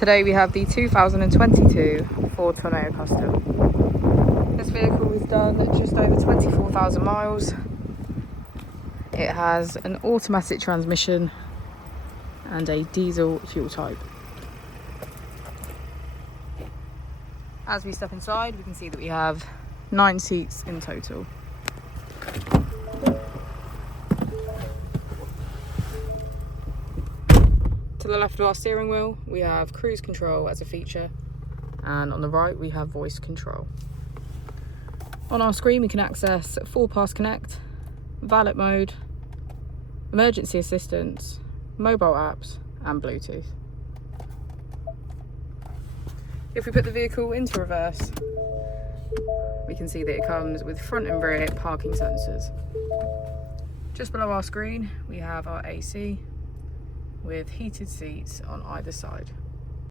Today we have the 2022 Ford Tourneo Custom. This vehicle is done just over 24,000 miles. It has an automatic transmission and a diesel fuel type. As we step inside, we can see that we have 9 seats in total. To the left of our steering wheel, we have cruise control as a feature, and on the right we have voice control. On our screen we can access 4-pass connect, valet mode, emergency assistance, mobile apps and Bluetooth. If we put the vehicle into reverse, we can see that it comes with front and rear parking sensors. Just below our screen we have our AC with heated seats on either side.